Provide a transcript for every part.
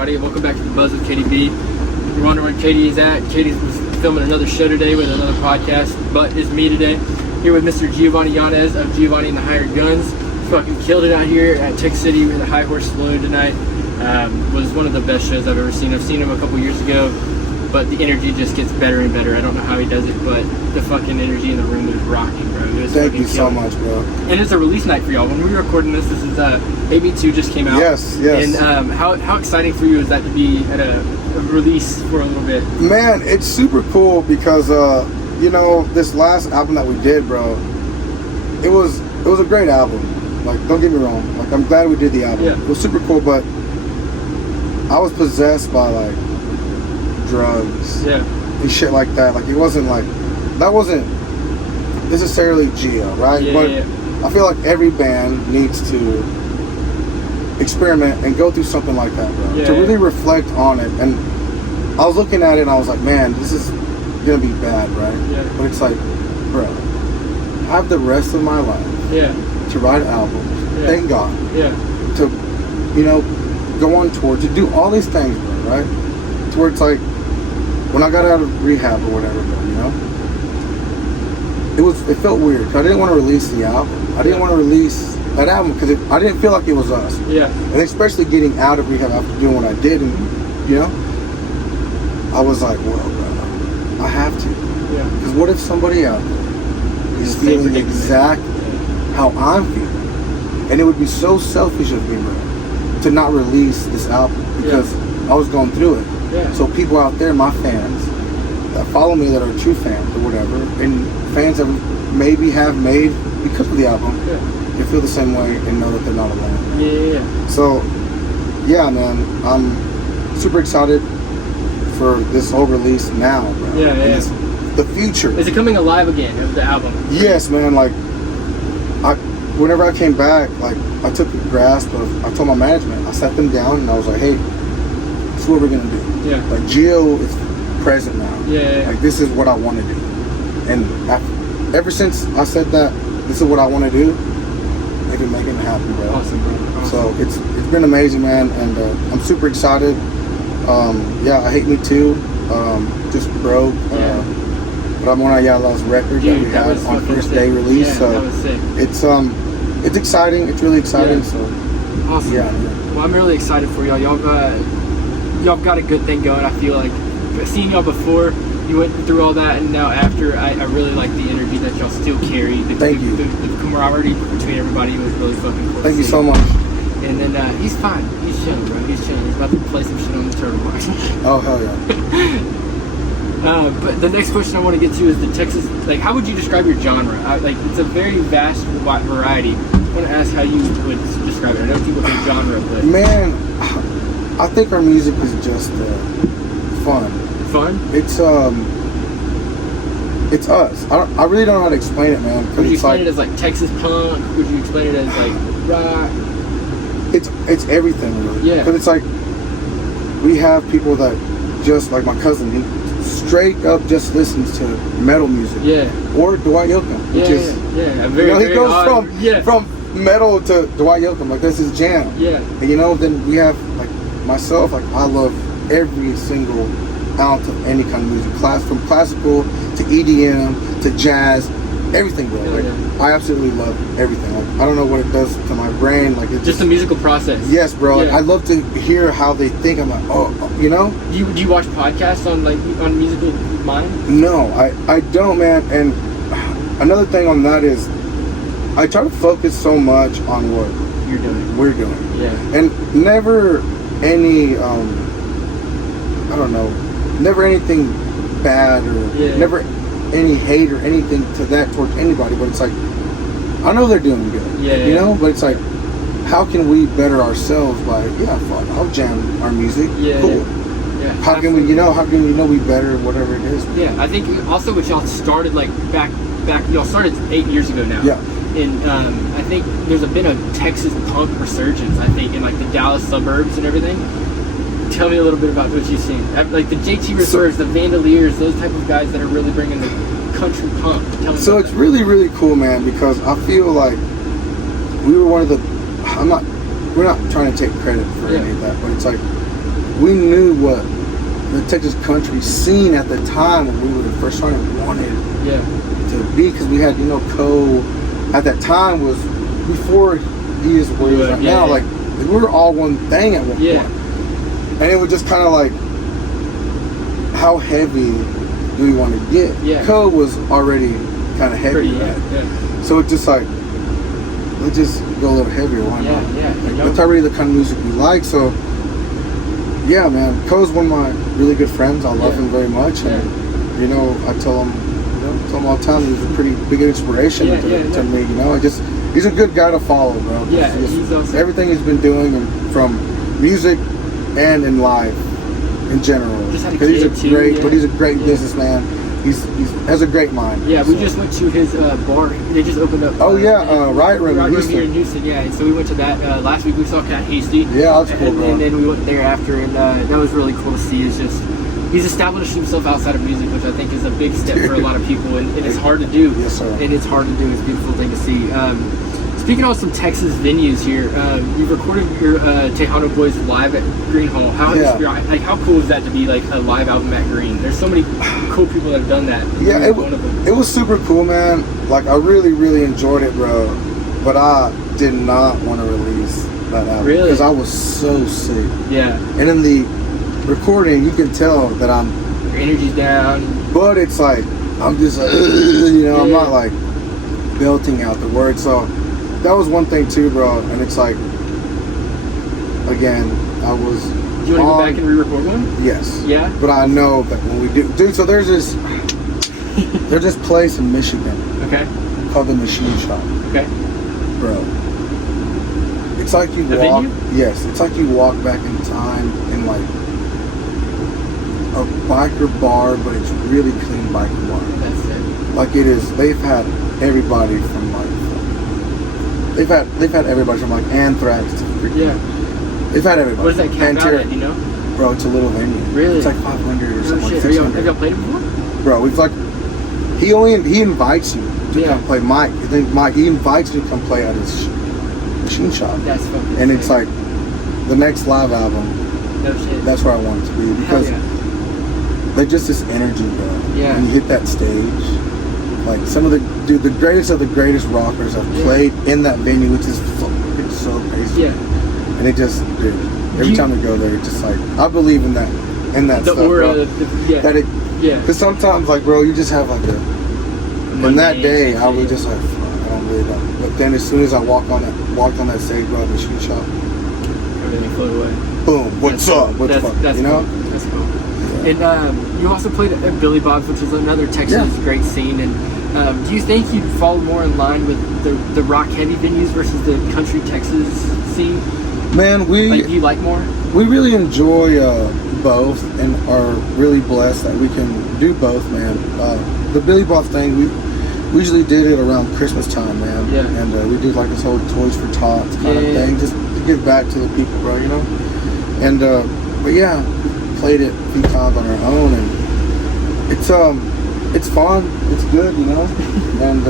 everybody? Welcome back to The Buzz with KDB. We're wondering where Katie is at. Katie was filming another show today with another podcast, but it's me today. Here with Mr. Giovannie Yanez of Giovannie the Hired Guns. Fucking killed it out here at Tech City with the High Horse Saloon tonight. Was one of the best shows I've ever seen. I've seen him a couple years ago, but the energy just gets better and better. I don't know how he does it, but the fucking energy in the room is rocking, bro. Thank you so much, bro. And it's a release night for y'all. When we were recording this is AB2 just came out. Yes. And how exciting for you is that to be at a release for a little bit? Man, it's super cool because this last album that we did, bro, it was a great album. Like, don't get me wrong. Like, I'm glad we did the album. Yeah. It was super cool, but I was possessed by like drugs and shit like that. Like, that wasn't necessarily Gio, right? But I feel like every band needs to experiment and go through something like that, bro. To really reflect on it. And I was looking at it and I was like, man, this is gonna be bad, right? Yeah. But it's like, bro, I have the rest of my life to write albums. Thank God. To, go on tour, to do all these things, bro, right? To where it's like, when I got out of rehab or whatever, bro, it felt weird. I didn't want to release the album. I didn't want to release that album because I didn't feel like it was us. Yeah. And especially getting out of rehab after doing what I did, and I was like, well, bro, I have to. Yeah. Because what if somebody out there is feeling exactly how I'm feeling? And it would be so selfish of me, bro, to not release this album because I was going through it. Yeah. So people out there, my fans, that follow me, that are true fans or whatever, and fans that maybe have made because of the album, they feel the same way and know that they're not alone. Yeah. So, yeah, man, I'm super excited for this whole release now, bro. Yeah. The future. Is it coming alive again, of the album? Yes, man. Like, whenever I came back, like, I took a grasp of, I told my management, I sat them down and I was like, hey, this is what we're gonna do. Yeah. Like, Gio is present now. Yeah. Like, this is what I want to do. And ever since I said that, this is what I want to do, they've been making it happen, bro. Awesome, bro. Awesome. So it's been amazing, man, and I'm super excited. I Hate Me Too just broke. But I'm on Ayala's record that we had on first day release. Yeah, so that was sick. It's exciting. It's really exciting. So awesome. Yeah. Well, I'm really excited for y'all. Y'all got a good thing going. I feel like seeing y'all before you went through all that, and now after, I really like the energy that y'all still carry. Thank you. The camaraderie between everybody was really fucking cool. Thank you so much. And then he's fine. He's chilling, bro. He's chilling. He's about to play some shit on the turtle box. Oh, hell yeah. But the next question I want to get to is the Texas. Like, how would you describe your genre? It's a very vast variety. I want to ask how you would describe it. I know people think genre, but man, I think our music is just fun. Fun? It's us. I really don't know how to explain it, man. Would you explain it as like Texas punk? Would you explain it as like rock? It's everything, really. Yeah. Because it's like we have people that just like my cousin. He straight up just listens to metal music. Yeah. Or Dwight Yoakam, which is he goes from metal to Dwight Yoakam. Like, that's his jam. Yeah. And then we have like myself. Like, I love every single ounce of any kind of music, from classical to EDM to jazz, everything, bro. Like, I absolutely love everything. Like, I don't know what it does to my brain. Like, it's just the musical process. Yes, bro. Like, I love to hear how they think. I'm like, Do you watch podcasts on Musical Mind? No, I don't, man. And another thing on that is, I try to focus so much on what we're doing. Yeah. And never any never anything bad or never any hate or anything to that towards anybody, but it's like, I know they're doing good, but it's like, how can we better ourselses by, fuck, I'll jam our music, cool. Yeah, how can we be better, whatever it is. Yeah, I think also what y'all started back, y'all started 8 years ago now. Yeah. And I think there's been a Texas punk resurgence, I think, in like the Dallas suburbs and everything. Tell me a little bit about what you've seen. Like the JT Reserves, the Vandaliers, those type of guys that are really bringing the country punk. Tell me so it's really, really cool, man, because I feel like we were one of the, we're not trying to take credit for any of that, but it's like, we knew what the Texas country scene at the time when we were first starting wanted to be, because we had, you know, at that time was before he is where he is right now. Like, we were all one thing at one point. And it was just kind of like, how heavy do we want to get? Code was already kind of heavy, right? So it's just like, let's just go a little heavier. Why not? That's already the kind of music we like. So, yeah, man, Code's one of my really good friends. I love him very much. And, you know, I tell him all the time, he was a pretty big inspiration to me, you know. He's a good guy to follow, bro. He's awesome. Everything he's been doing, and from music and in life in general. Because he's a great businessman. He has a great mind. We just went to his bar. They just opened up. Riot Room here in Houston. And so we went to that last week. We saw Cat Hasty. Yeah, that's cool, bro. And then we went there after, and that was really cool to see. It's just, he's established himself outside of music, which I think is a big step for a lot of people, and it's hard to do. Yes, sir. And it's hard to do. It's a beautiful thing to see. Speaking of some Texas venues here, you've recorded your Tejano Boys live at Green Hall. How cool is that to be like a live album at Green? There's so many cool people that have done that. It was super cool, man. Like, I really, really enjoyed it, bro. But I did not want to release that album. Really? Because I was so sick. Yeah. And in the recording, you can tell that your energy's down. But it's like, I'm just like, you know, I'm not like belting out the words. So that was one thing too, bro. And it's like, again, I was. Do you want to go back and re-record one? Yes. Yeah. But I know that when we do, dude. So there's this place in Michigan. Okay. Called the Machine Shop. Okay. Bro. It's like you walk. Venue? Yes. It's like you walk back in time in like a biker bar, but it's really clean biker bar. That's it. Like it is. They've had everybody from like. They've had everybody from like Anthrax to freaking. They've had everybody. What is that cap out at, you know? Bro, it's a little venue. Really? It's like 500 or something. Like 600. Have y'all played it before? Bro, we've like he invites you to come play. Mike, he invites you to come play at his Machine Shop. That's fucking and it's like the next live album. No shit. That's where I want it to be, because they're just this energy, bro. Yeah. When you hit that stage. Like some of the greatest of the greatest rockers have played in that venue, which is fucking so crazy. Yeah. And it just, dude, every time we go there, it's just like, I believe in that the stuff, aura, bro. Because sometimes, like, bro, you just have like in that day, I was just like, fuck, I don't really know. But then as soon as I walked on that stage, bro, at the Machine Shop, everything flew away. Boom, what's up? What's up? You know? That's cool. And you also played at Billy Bob's, which is another Texas great scene. And do you think you'd fall more in line with the rock heavy venues versus the country Texas scene? Man, do you like more? We really enjoy both, and are really blessed that we can do both, man. The Billy Bob thing, we usually did it around Christmas time, man. Yeah. And we did like this whole Toys for Tots kind of thing, just to give back to the people, bro, you know? And, but yeah, played it a few times on our own, and it's fun, it's good, you know? And,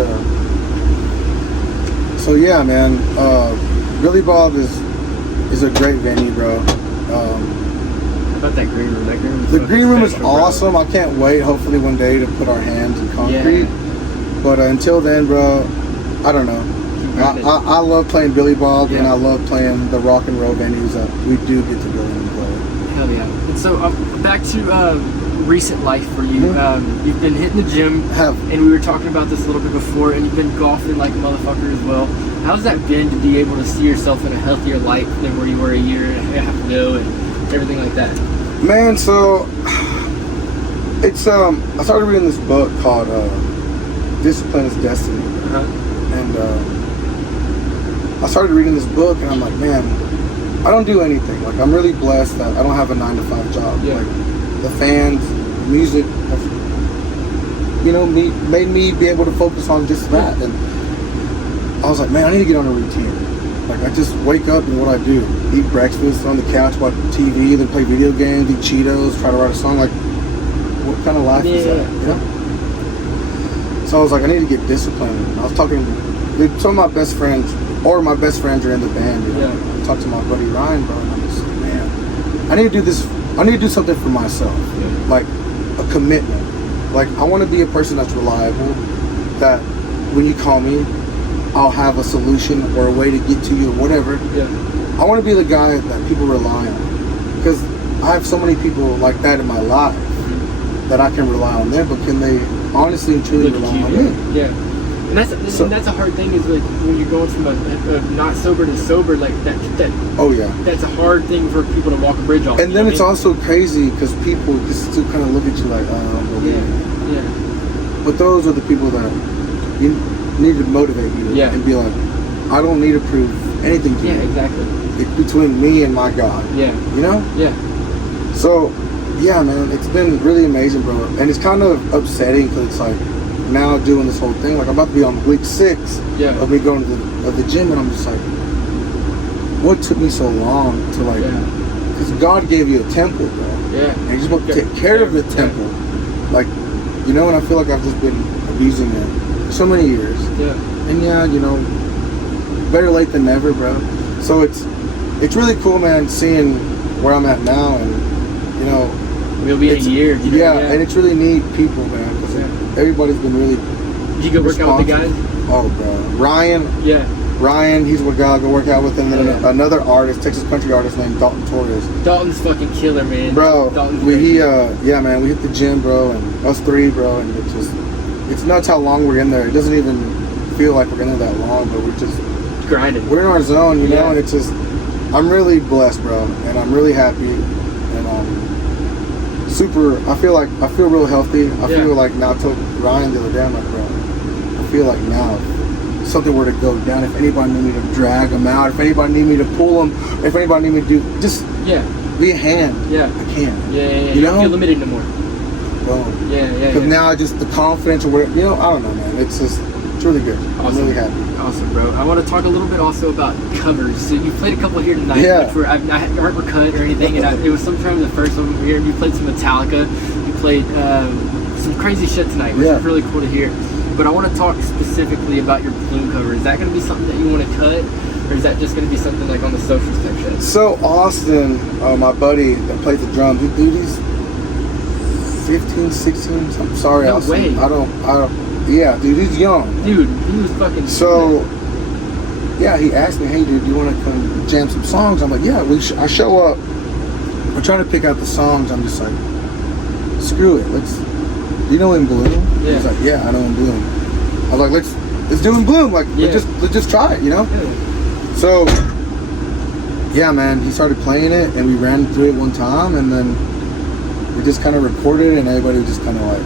so yeah, man, Billy Bob is a great venue, bro. How about that green room? The green room is awesome. I can't wait, hopefully one day, to put our hands in concrete. But until then, bro, I don't know. I love playing Billy Bob, and I love playing the rock and roll venues that we do get to go and play. Hell yeah. And so back to recent life for you. You've been hitting the gym, and we were talking about this a little bit before, and you've been golfing like a motherfucker as well. How's that been to be able to see yourself in a healthier light than where you were a year and a half ago, and everything like that? Man, so it's I started reading this book called Discipline is Destiny. And I started reading this book, and I'm like, man, I don't do anything. Like, I'm really blessed that I don't have a 9-to-5 job. Like, the fans, music, you know, made me be able to focus on just that. And I was like, man, I need to get on a routine. Like, I just wake up and what I do, eat breakfast on the couch, watch TV, then play video games, eat Cheetos, try to write a song. Like, what kind of life is that? You know? So I was like, I need to get disciplined. I was talking to some of my best friends, or my best friends are in the band. You know? I talked to my buddy Ryan, bro, and I'm just like, man, I need to do this. I need to do something for myself, like a commitment. Like I want to be a person that's reliable. That when you call me, I'll have a solution or a way to get to you or whatever. Yeah. I want to be the guy that people rely on, because I have so many people like that in my life that I can rely on them, but can they honestly and truly rely on me? Yeah. And that's a hard thing, is like when you're going from a not sober to sober, like that. Oh yeah. That's a hard thing for people to walk a bridge on. And then it's also crazy because people just still kind of look at you like, yeah. But those are the people that you need to motivate you and be like, I don't need to prove anything to you. Yeah, exactly. It's between me and my God. Yeah. You know? Yeah. So, yeah, man, it's been really amazing, bro. And it's kind of upsetting because it's like, now doing this whole thing, like I'm about to be on week 6 of me going to the gym, and I'm just like, what took me so long to like, because God gave you a temple, bro. Yeah. And you're supposed to take care of the temple. Like, you know, and I feel like I've just been abusing it for so many years. Yeah. And you know, better late than never, bro. So it's really cool, man, seeing where I'm at now, and you know, we'll be in a year. And it's really neat people, man. Everybody's been really. Did you go work out with the guys? Oh, bro. Ryan. Yeah. Ryan, he's what guy I go work out with, and then another artist, Texas country artist named Dalton Torres. Dalton's fucking killer, man. Bro, man, we hit the gym, bro, and us 3, bro, and it's nuts how long we're in there. It doesn't even feel like we're in there that long, but we're just grinding. We're in our zone, you know, and it's just, I'm really blessed, bro, and I'm really happy, and I feel real healthy. I feel like now, I told Ryan the other day, I'm like, bro, I feel like now if something were to go down, if anybody need me to drag them out, if anybody need me to pull them, if anybody need me to do, just be a hand. I can. You don't feel limited no more. Well, because now just the confidence or whatever, you know, I don't know, man. It's really good. Awesome. I'm really happy. Awesome, bro. I want to talk a little bit also about covers. So you played a couple here tonight, which were, I aren't cut or anything, and it was sometime the first one here. You played some Metallica. You played some crazy shit tonight, which is really cool to hear. But I want to talk specifically about your Plume cover. Is that going to be something that you want to cut, or is that just going to be something like on the social section? So Austin, my buddy that plays the drums, dude, he's 15, 16. I'm sorry, no Austin. way. I don't. Yeah, dude, he's young. Dude, he was fucking. So, yeah, he asked me, "Hey, dude, do you want to come jam some songs?" I'm like, "Yeah." I show up. We're trying to pick out the songs. I'm just like, "Screw it. You know In Bloom?" Yeah. He's like, "Yeah, I know In Bloom." I was like, "Let's do In Bloom. Like, let's just try it, you know." Yeah. So, yeah, man, he started playing it, and we ran through it one time, and then we just kind of recorded it, and everybody was just kind of like,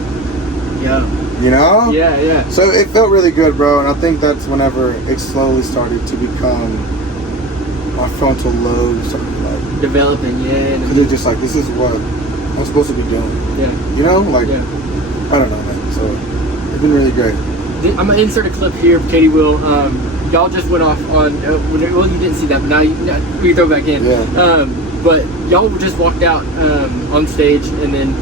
you know? Yeah. So it felt really good, bro, and I think that's whenever it slowly started to become, my frontal lobe started like developing, because it's just like, this is what I'm supposed to be doing. Yeah. You know? Like, I don't know, man. So it's been really great. I'm going to insert a clip here of Katie Will. Y'all just went off on, well, you didn't see that, but now we can throw back in. Yeah. But y'all just walked out on stage and then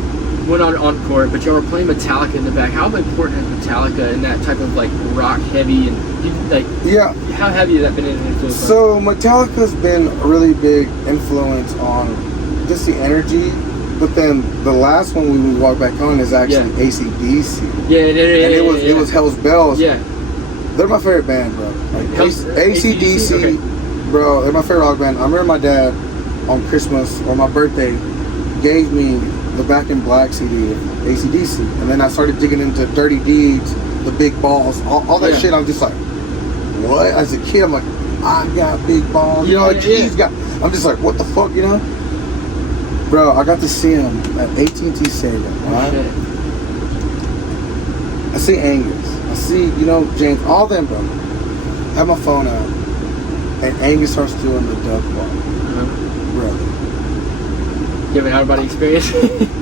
went on encore, but y'all were playing Metallica in the back. How important is Metallica in that type of like rock heavy and like? Yeah. How heavy has that been an influence? So Metallica's been a really big influence on just the energy. But then the last one we walked back on is actually AC/DC. Yeah. And it was Hell's Bells. Yeah. They're my favorite band, bro. Like AC/DC, okay. Bro. They're my favorite rock band. I remember my dad on Christmas or my birthday gave me the Back in Black CD of AC/DC, and then I started digging into Dirty Deeds, the Big Balls, all that shit. I'm just like, what? As a kid, I'm like, I got big balls, you know, like he's got. I'm just like, what the fuck, you know? Bro, I got to see him at AT&T Stadium, right? I see Angus, I see, you know, James, all them, bro. I have my phone out, and Angus starts doing the duck walk, bro. You haven't had a body experience?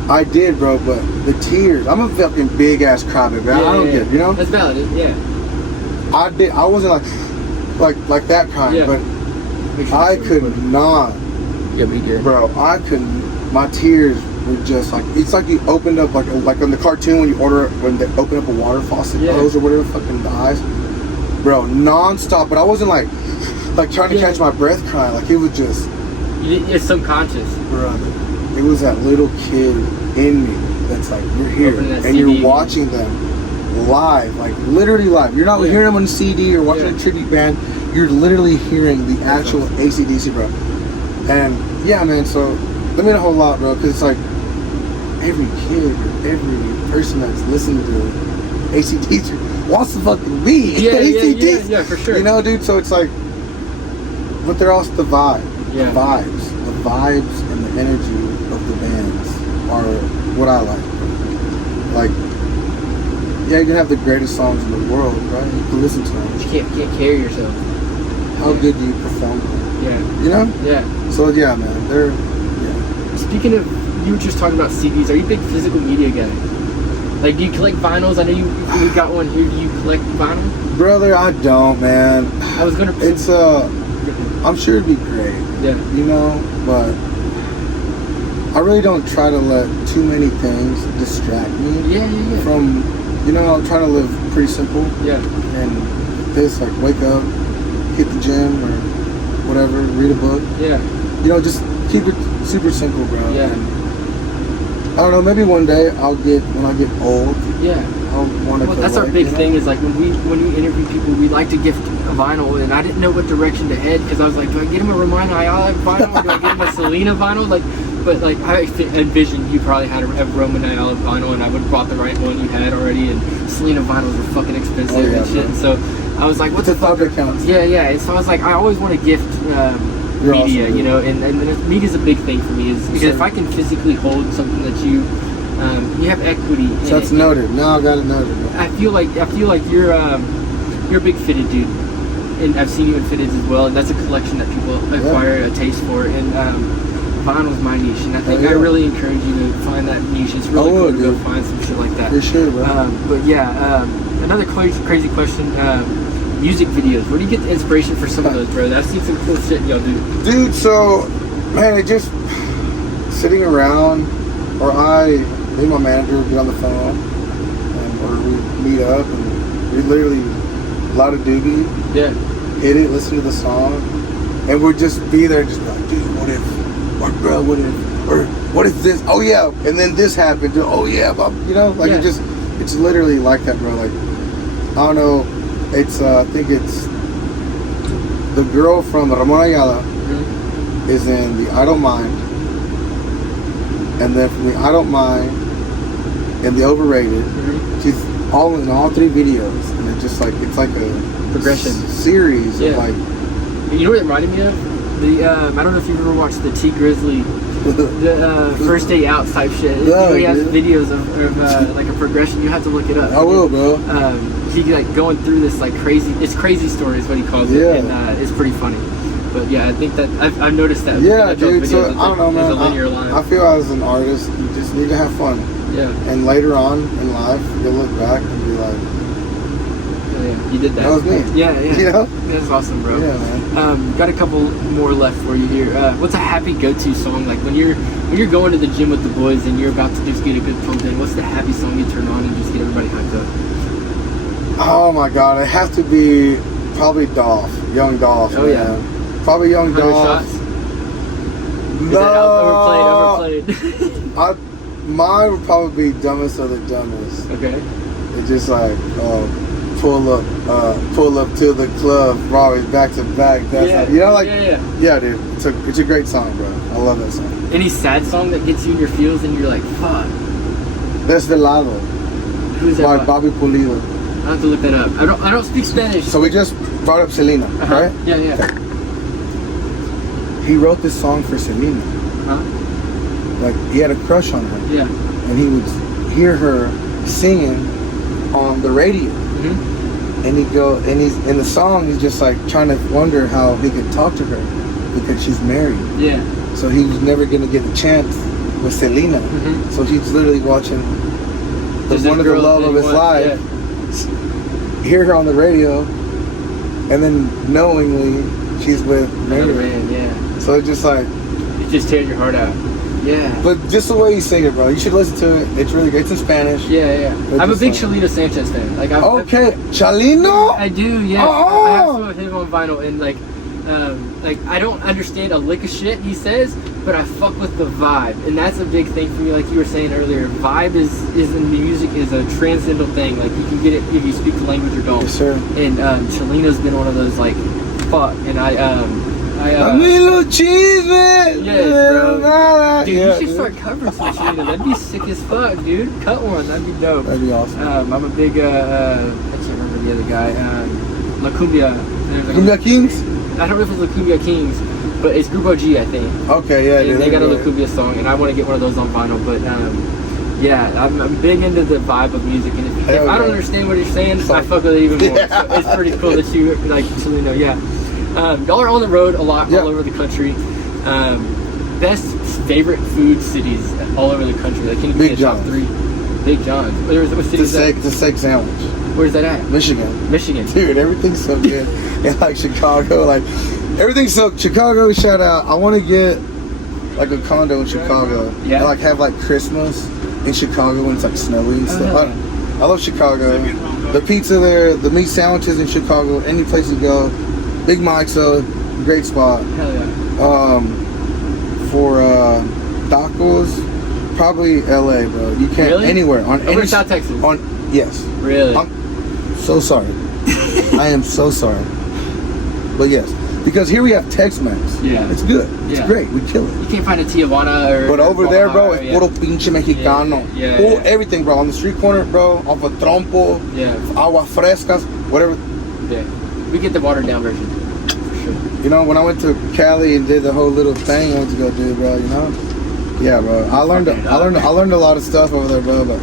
I did, bro, but the tears. I'm a fucking big ass crybaby. I don't get it, you know? That's valid, yeah. I wasn't like that crying, but I could not. Yeah, me too. Bro, I couldn't. My tears were just like, it's like you opened up like on the cartoon when they open up a water faucet hose or whatever, fucking the eyes. Bro, non-stop, but I wasn't like trying to catch my breath crying. Like it was just It's subconscious. Brother, it was that little kid in me that's like, you're here, and you're watching them live, like literally live. You're not hearing them on CD or watching a tribute band. You're literally hearing the actual AC/DC, bro. And yeah, man, so that mean a whole lot, bro, because it's like every kid or every person that's listening to AC/DC wants to fucking be AC/DC. Yeah, for sure. You know, dude, so it's like, but they're also the vibe. Yeah. The vibes and the energy of the bands are what I like. Like, yeah, you can have the greatest songs in the world, right? You can listen to them. You can't carry yourself. How good do you perform? Yeah. You know? Yeah. So yeah, man, Speaking of, you were just talking about CDs. Are you a big physical media guy? Like, do you collect vinyls? I know you got one here. Do you collect vinyl? Brother, I don't, man. I was gonna. It's I'm sure it'd be great. Yeah. You know, but I really don't try to let too many things distract me. Yeah. From, you know, I'm trying to live pretty simple. Yeah. And this, like, wake up, hit the gym or whatever, read a book. Yeah. You know, just keep it super simple, bro. Yeah. And I don't know, maybe one day when I get old, I'll want to. Well, that's our big thing. Is like when we interview people, we like to gift a vinyl, and I didn't know what direction to head because I was like, do I get him a Romina Ayala vinyl or do I get him a Selena vinyl? But I envisioned you probably had a Romina Ayala vinyl, and I would have bought the right one you had already. And Selena vinyls were fucking expensive and shit. And so I was like, what the fuck? Counts. Yeah. And so I was like, I always want to gift media, awesome, you know, and media's a big thing for me. Is because if I can physically hold something that you have equity. So that's noted. Now I got it noted. I feel like you're a big fitted dude, and I've seen you in fitteds as well, and that's a collection that people acquire a taste for. And vinyl's my niche, and I think I really encourage you to find that niche. It's really cool to go find some shit like that. For sure, bro. But yeah, another crazy question. Music videos. Where do you get the inspiration for some of those, bro? I've seen some cool shit y'all do. Dude, so man, it just sitting around, or me and my manager would get on the phone, or we meet up, and we literally a lot of doobie. Yeah. Hit it, listen to the song, and we'd just be there, just like, dude, what if, or bro, what if, or what if this? Oh yeah, and then this happened. Oh yeah, you know, like it's literally like that, bro. Like, I don't know. It's I think it's the girl from Ramona Ayala is in the I Don't Mind, and then from the I Don't Mind and the Overrated, she's all in all three videos, and it's just like it's like a progression series of like. You know what it reminded me of? The I don't know if you've ever watched the T Grizzly, the First Day Out type shit. He has videos of like a progression. You have to look it up. I will, bro. He like going through this like crazy story is what he calls it, and it's pretty funny. But yeah, I think that I've noticed that. Yeah, dude. So I don't know, man. A linear line. I feel as an artist, you just need to have fun. Yeah. And later on in life, you'll look back and be like, yeah, you did that. That was me. Yeah. You know? That's awesome, bro. Yeah, man. Got a couple more left for you here. What's a happy go-to song? Like when you're going to the gym with the boys and you're about to just get a good pump in, what's the happy song you turn on and just get everybody hyped up? Oh my God, it has to be probably Dolph, Young Dolph. Oh man. yeah. Probably Young Dolph. Shots? No. Overplayed. Mine would probably be Dumbest of the Dumbest. Okay. It's just like pull up to the club, always back to back. That's like, you know, like yeah, dude. It's a great song, bro. I love that song. Any sad song that gets you in your feels and you're like, fuck. Desvelado. Who's that? By Bobby Pulido. I have to look that up. I don't speak Spanish. So we just brought up Selena, right? Yeah. Okay. He wrote this song for Selena. Like he had a crush on her. Yeah. And he would hear her singing on the radio. And he's in the song. He's just like trying to wonder how he could talk to her because she's married. Yeah. So he was never gonna get a chance with Selena. So he's literally watching one of the love of his life. Yeah. Hear her on the radio, and then knowingly she's with another man. Yeah. So it's just like it just tears your heart out. Yeah. But just the way you sing it, bro, you should listen to it. It's really good. It's in Spanish. Yeah. I'm a big Chalino Sanchez fan. Like, okay, Chalino. I do. Yeah. I have some of him on vinyl, and like Like, I don't understand a lick of shit he says, but I fuck with the vibe, and that's a big thing for me. Like you were saying earlier, vibe is in music is a transcendental thing. Like, you can get it if you speak the language or don't. Yes, sir. And Chelino's been one of those, like, fuck. And I I'm a little cheese, man. Yes, bro. Dude, yeah, you should start covering some Chelino. That'd be sick as fuck, dude. Cut one. That'd be dope. That'd be awesome. I'm a big, I can't remember the other guy. La Cumbia. Cumbia Kings? I don't know if it's La Cumbia Kings, but it's Grupo G, I think. Okay, yeah. And they got a La Cumbia song, and I want to get one of those on vinyl. But yeah, I'm big into the vibe of music, and if I don't understand what you're saying, I fuck with it even more. So it's pretty cool that you like Chelino. Yeah, y'all are on the road a lot, all over the country. Best favorite food cities all over the country. Like, can you give me a top 3? Big John. What city is that? The steak sandwich. Where's that at? Michigan. Dude, everything's so good. And like Chicago, like everything's so Chicago. Shout out! I want to get like a condo in Chicago. Yeah. And like have like Christmas in Chicago when it's like snowy and stuff. I love Chicago. The pizza there, the meat sandwiches in Chicago. Any place you go, Big Mike's a great spot. Hell yeah. For tacos, probably LA, bro. You can't anywhere on Over South Texas. Yes. Really? I'm so sorry. I am so sorry. But yes, because here we have Tex-Mex. Yeah. It's good. It's great. We kill it. You can't find a Tijuana or... But over there, bro, it's puro pinche mexicano. Everything, bro. On the street corner, bro, off of trompo, agua frescas, whatever. Yeah. We get the watered down version. For sure. You know, when I went to Cali and did the whole little thing I went to go do, bro, you know? Yeah, bro. I learned a lot of stuff over there, bro, but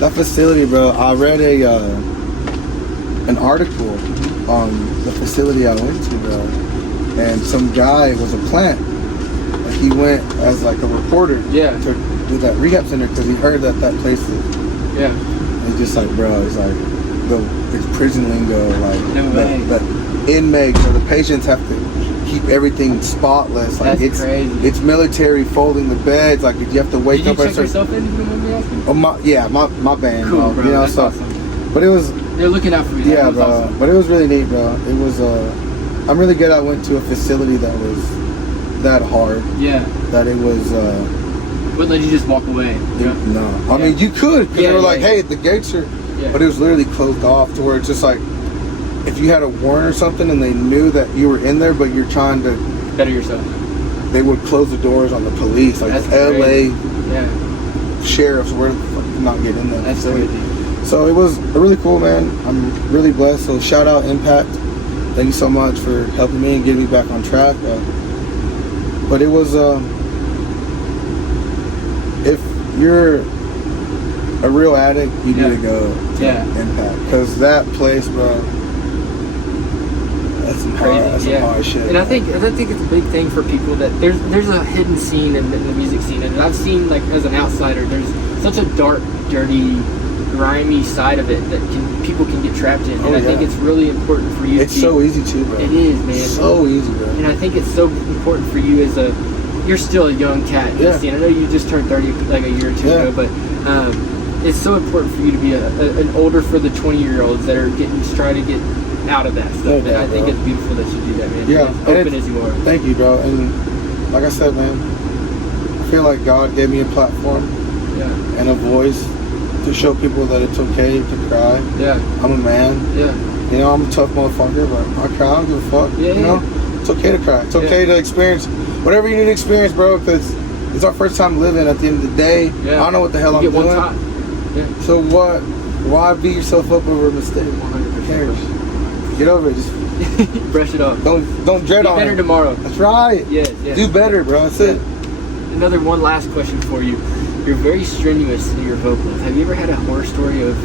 that facility, bro, I read an article on the facility I went to, bro, and some guy was a plant. Like, he went as like a reporter to do that rehab center because he heard that place is. Yeah. And he's just like, bro, it's like it's prison lingo, like that inmates or the patients have to keep everything spotless. Like, that's crazy. It's military folding the beds. Like, you have to wake up. Did you check yourself in? If you don't mind me asking? Oh my band. Cool, bro. You know, that's awesome. But it was. They're looking out for you. Yeah, bro. Awesome. But it was really neat, bro. It was. I'm really good. I went to a facility that was that hard. Yeah. That it was. Wouldn't let you just walk away. No. I mean, you could, because they were like, hey, the gates are. Yeah. But it was literally closed off to where it's just like, if you had a warrant or something and they knew that you were in there, but you're trying to better yourself, they would close the doors on the police. Like, LA sheriffs were not getting in there. That's crazy. So it was really cool, man. I'm really blessed. So shout out Impact. Thank you so much for helping me and getting me back on track. But it was, if you're a real addict, you need to go to Impact, because that place, bro, that's some hard shit. And I think it's a big thing for people that there's a hidden scene in the music scene, and I've seen, like, as an outsider, there's such a dark, dirty, grimy side of it that people can get trapped in, and I think it's really important for you. It's so easy too, bro. It is, man. So easy, bro. And I think it's so important for you as you're still a young cat in the scene. I know you just turned 30 like a year or two ago, but it's so important for you to be an older for the 20-year-olds that are trying to get out of that stuff. And I think it's beautiful that you do that, man. Yeah, as open as you are. Thank you, bro. And like I said, man, I feel like God gave me a platform and a voice to show people that it's okay to cry. Yeah. I'm a man. Yeah. You know, I'm a tough motherfucker, but I cry. I don't give a fuck. Yeah, you know? It's okay to cry. It's okay to experience whatever you need to experience, bro, because it's our first time living at the end of the day. Yeah. I don't know what the hell I'm doing. Yeah. So what? Why beat yourself up over a mistake? 100%. Cares? Get over it. Just brush it off. Don't dread on it. Be better tomorrow. That's right. Yeah. Do better, bro. That's it. One last question for you. You're very strenuous in your vocals. Have you ever had a horror story of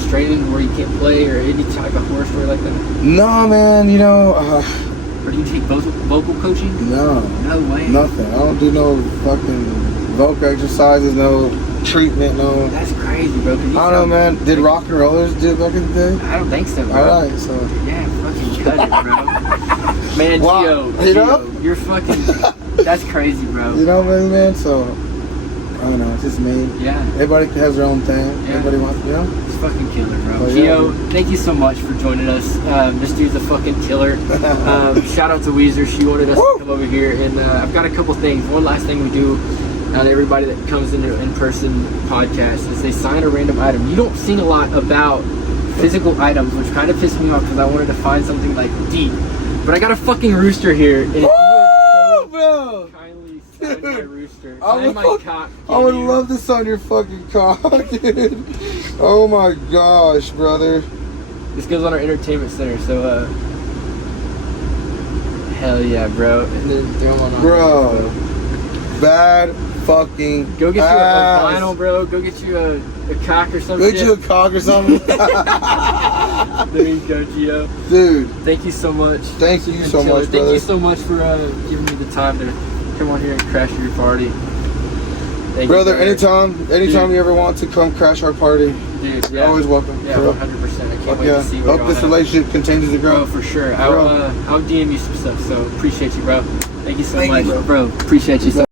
straining where you can't play, or any type of horror story like that? No, man. You know. Or do you take vocal coaching? No. No way. Nothing. I don't do no fucking vocal exercises, no treatment, no. That's crazy, bro. I don't know, man. Did rock and rollers do it back in the day? I don't think so, bro. Alright, so. Yeah, fucking cut it, bro. Man, wow. Gio, you're fucking. That's crazy, bro. You know what I mean, man? So. I don't know, it's just me. Yeah. Everybody has their own thing. Everybody wants, you know? fucking killer, bro. Oh, Gio, yeah, thank you so much for joining us. This dude's a fucking killer. Shout out to Weezer. She wanted us to come over here, and I've got a couple things. One last thing we do on everybody that comes into in-person podcast is they sign a random item. You don't sing a lot about physical items, which kind of pissed me off because I wanted to find something like deep. But I got a fucking rooster here. And bro! Kindly sign my rooster. I Sign would, my cock. I would love this on your fucking cock, dude. Oh my gosh, brother. This goes on our entertainment center, so hell yeah, bro. And then throw them on. Bro, bad fucking go get ass. you a vinyl, bro. Go get you a cock or something. Go get you a cock or something. There you go, Gio. Dude. Thank you so much. Thank you so much, brother. Thank you so much for giving me the time to come on here and crash your party. Thank brother, you, anytime you ever want to come crash our party, dude, you're always welcome. Yeah, 100%. I can't wait to see what hope this relationship continues to grow. Bro, for sure. I'll DM you some stuff, so appreciate you, bro. Thank you so much, bro. Appreciate you so much.